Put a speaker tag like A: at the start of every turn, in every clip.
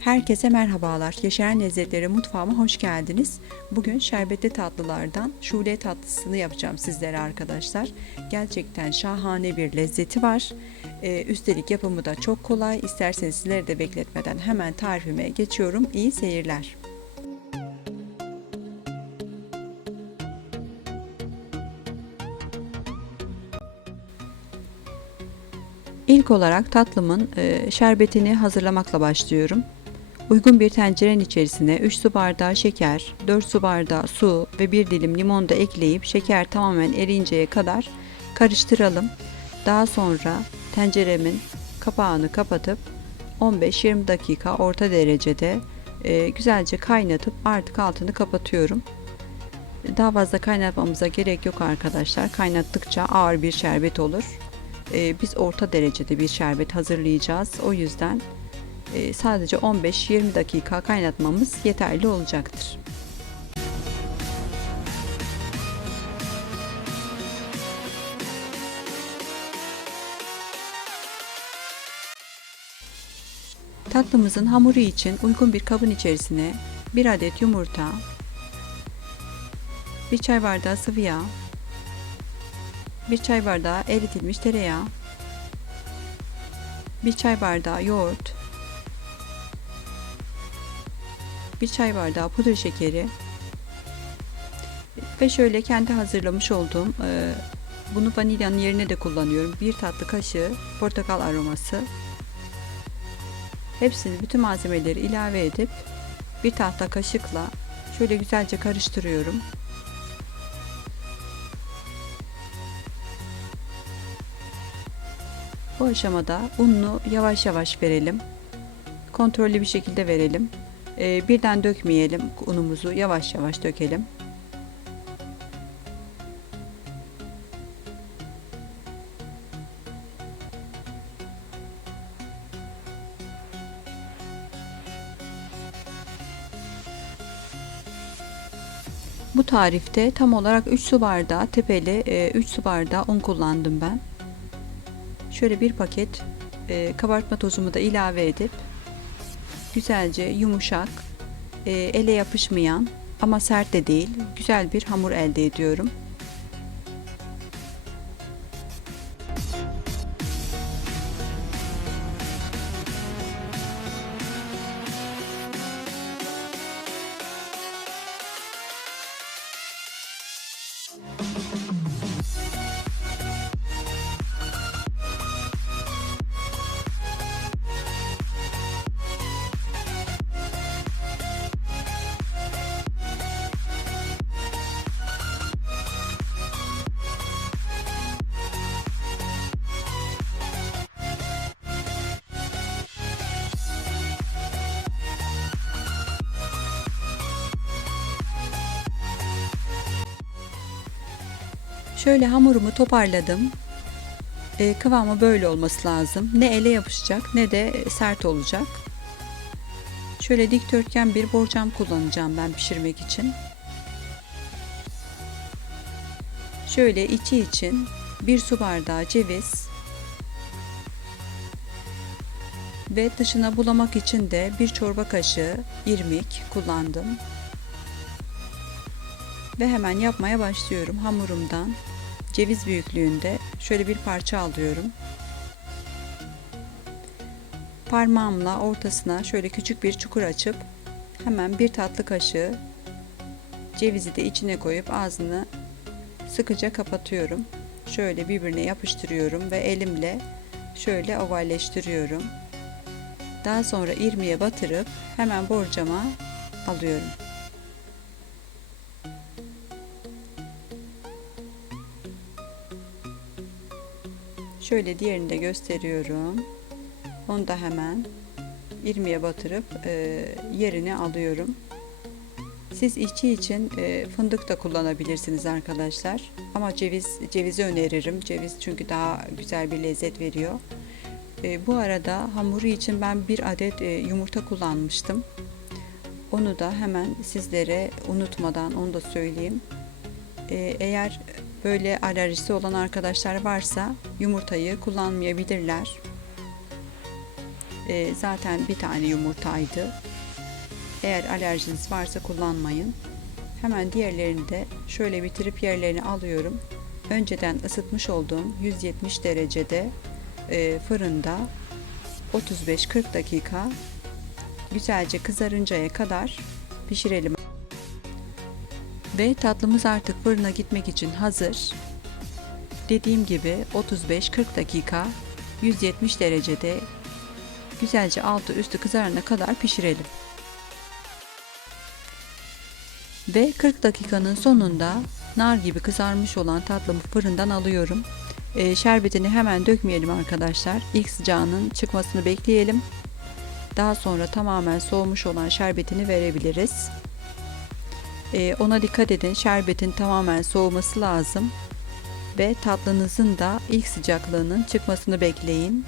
A: Herkese merhabalar. Yaşayan Lezzetleri mutfağıma hoş geldiniz. Bugün şerbetli tatlılardan şule tatlısını yapacağım sizlere arkadaşlar. Gerçekten şahane bir lezzeti var. Ee, üstelik yapımı da çok kolay. İsterseniz sizleri de bekletmeden hemen tarifime geçiyorum. İyi seyirler. İlk olarak tatlımın e, şerbetini hazırlamakla başlıyorum. Uygun bir tencerenin içerisine 3 su bardağı şeker, 4 su bardağı su ve 1 dilim limon da ekleyip şeker tamamen eriyinceye kadar karıştıralım. Daha sonra tenceremin kapağını kapatıp 15-20 dakika orta derecede e, güzelce kaynatıp artık altını kapatıyorum. Daha fazla kaynatmamıza gerek yok arkadaşlar. Kaynattıkça ağır bir şerbet olur. E, biz orta derecede bir şerbet hazırlayacağız. O yüzden sadece 15-20 dakika kaynatmamız yeterli olacaktır. Tatlımızın hamuru için uygun bir kabın içerisine 1 adet yumurta, 1 çay bardağı sıvı yağ, 1 çay bardağı eritilmiş tereyağı, 1 çay bardağı yoğurt, 1 çay bardağı pudra şekeri ve şöyle kendi hazırlamış olduğum e, bunu vanilyanın yerine de kullanıyorum. 1 tatlı kaşığı portakal aroması. Hepsini bütün malzemeleri ilave edip bir tahta kaşıkla şöyle güzelce karıştırıyorum. Bu aşamada ununu yavaş yavaş verelim. Kontrollü bir şekilde verelim. Ee, birden dökmeyelim unumuzu yavaş yavaş dökelim. Bu tarifte tam olarak 3 su bardağı tepeli 3 su bardağı un kullandım ben. Şöyle bir paket e, kabartma tozumu da ilave edip güzelce yumuşak, e, ele yapışmayan ama sert de değil güzel bir hamur elde ediyorum. Şöyle hamurumu toparladım. E, kıvamı böyle olması lazım. Ne ele yapışacak ne de sert olacak. Şöyle dikdörtgen bir borcam kullanacağım ben pişirmek için. Şöyle içi için bir su bardağı ceviz ve dışına bulamak için de bir çorba kaşığı irmik kullandım. Ve hemen yapmaya başlıyorum hamurumdan ceviz büyüklüğünde şöyle bir parça alıyorum. Parmağımla ortasına şöyle küçük bir çukur açıp hemen bir tatlı kaşığı cevizi de içine koyup ağzını sıkıca kapatıyorum. Şöyle birbirine yapıştırıyorum ve elimle şöyle ovalleştiriyorum. Daha sonra irmiye batırıp hemen borcama alıyorum. Şöyle diğerini de gösteriyorum. Onu da hemen irmiye batırıp e, yerine alıyorum. Siz içi için e, fındık da kullanabilirsiniz arkadaşlar. Ama ceviz cevizi öneririm. Ceviz çünkü daha güzel bir lezzet veriyor. E, bu arada hamuru için ben bir adet e, yumurta kullanmıştım. Onu da hemen sizlere unutmadan onu da söyleyeyim. E, eğer böyle alerjisi olan arkadaşlar varsa yumurtayı kullanmayabilirler. E, zaten bir tane yumurtaydı. Eğer alerjiniz varsa kullanmayın. Hemen diğerlerini de şöyle bitirip yerlerini alıyorum. Önceden ısıtmış olduğum 170 derecede e, fırında 35-40 dakika güzelce kızarıncaya kadar pişirelim. Ve tatlımız artık fırına gitmek için hazır. Dediğim gibi 35-40 dakika 170 derecede güzelce altı üstü kızarana kadar pişirelim. Ve 40 dakikanın sonunda nar gibi kızarmış olan tatlımı fırından alıyorum. Ee, şerbetini hemen dökmeyelim arkadaşlar. İlk sıcağının çıkmasını bekleyelim. Daha sonra tamamen soğumuş olan şerbetini verebiliriz. Ee, ona dikkat edin. Şerbetin tamamen soğuması lazım. Ve tatlınızın da ilk sıcaklığının çıkmasını bekleyin.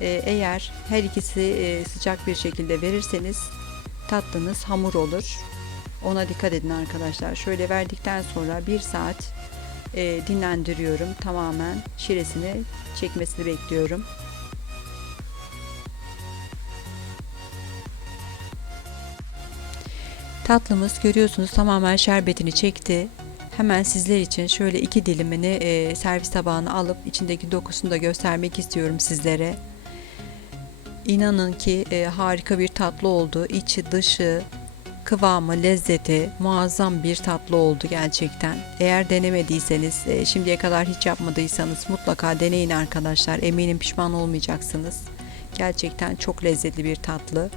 A: Ee, eğer her ikisi e, sıcak bir şekilde verirseniz tatlınız hamur olur. Ona dikkat edin arkadaşlar. Şöyle verdikten sonra bir saat e, dinlendiriyorum. Tamamen şiresini çekmesini bekliyorum. Tatlımız görüyorsunuz tamamen şerbetini çekti. Hemen sizler için şöyle iki dilimini e, servis tabağına alıp içindeki dokusunu da göstermek istiyorum sizlere. İnanın ki e, harika bir tatlı oldu. İçi dışı kıvamı, lezzeti muazzam bir tatlı oldu gerçekten. Eğer denemediyseniz, e, şimdiye kadar hiç yapmadıysanız mutlaka deneyin arkadaşlar. Eminim pişman olmayacaksınız. Gerçekten çok lezzetli bir tatlı.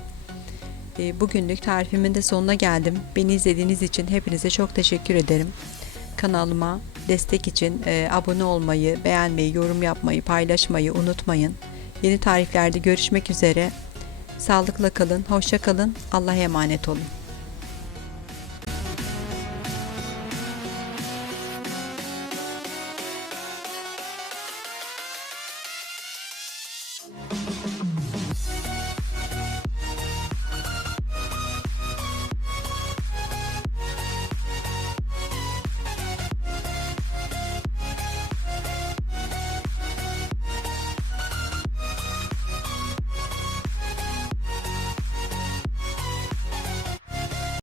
A: E, bugünlük tarifimin de sonuna geldim. Beni izlediğiniz için hepinize çok teşekkür ederim. Kanalıma destek için e, abone olmayı, beğenmeyi, yorum yapmayı, paylaşmayı unutmayın. Yeni tariflerde görüşmek üzere. Sağlıkla kalın, hoşça kalın, Allah'a emanet olun.